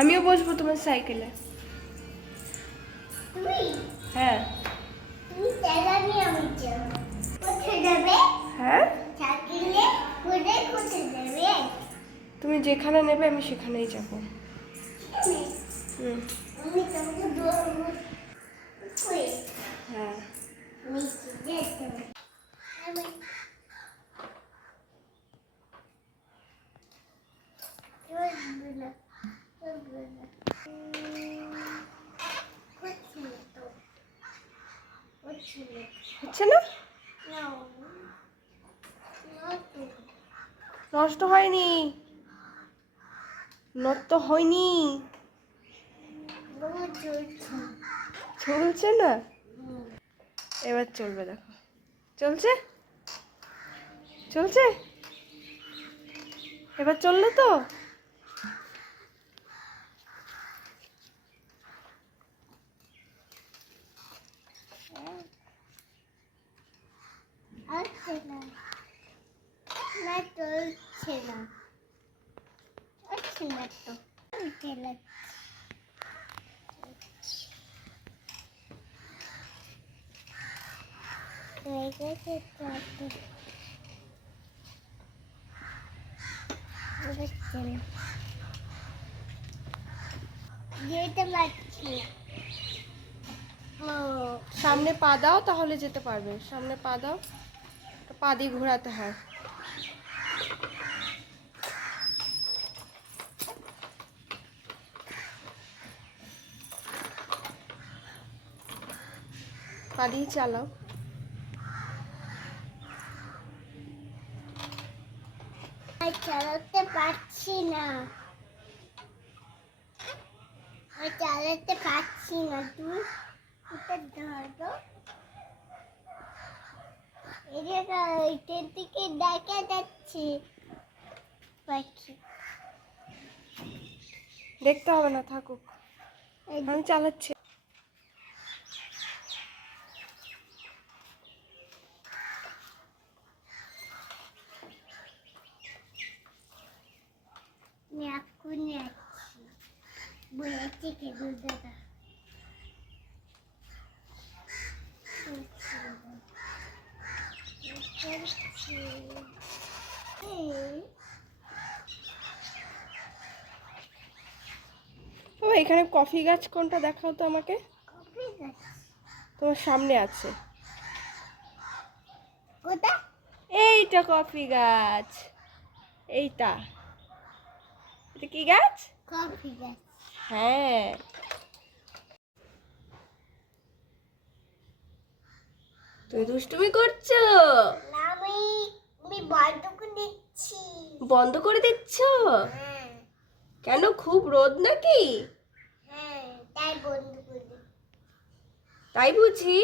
আমিও বসবো তোমার সাইকেলে। তুমি হ্যাঁ। তুমি চালানি আমি যাব কোথায় যাবে? হ্যাঁ, সাইকেলে কোথায় যাবে? তুমি যেখানে নেবে আমি সেখানেই যাব। হুম। আমি তোমাকে দৌড় কই হ্যাঁ। আমি যেতে আমি চলবে না হচ্ছে না? নষ্ট হয়নি, নষ্ট হয়নি। চলছে না? এবার চলবে, দেখো চলছে, চলছে। এবার চললো তো। যেতে পারছি সামনে পা দাও, তাহলে যেতে পারবে। সামনে পা দাও, পা দিয়ে ঘোরাতে হয়। পা দিয়ে চালাও। চালাতে পারছি না, আমি চালাতে পারছি না। তুই এটা ধরো, এটা ওইটার দিকে দেখা যাচ্ছে পাখি। দেখতে হবে না, থাকুক, আমি চালাচ্ছি। এক্ষুনি আসছি, বলেছি কি দাদা। ও, এখানে কফি গাছ কোনটা দেখাও তো আমাকে। তোমার সামনে আছে। কোথা? এইটা কফি গাছ, এইটা। এটা কি গাছ? কফি গাছ। হ্যাঁ। তুই দুষ্টুমি করছো? না, আমি বন্ধ করে দিচ্ছি। বন্ধ করে দিচ্ছ? হ্যাঁ কেন, খুব রোদ নাকি? হ্যাঁ, তাই বন্ধ করে দিচ্ছি। তাই বুঝি।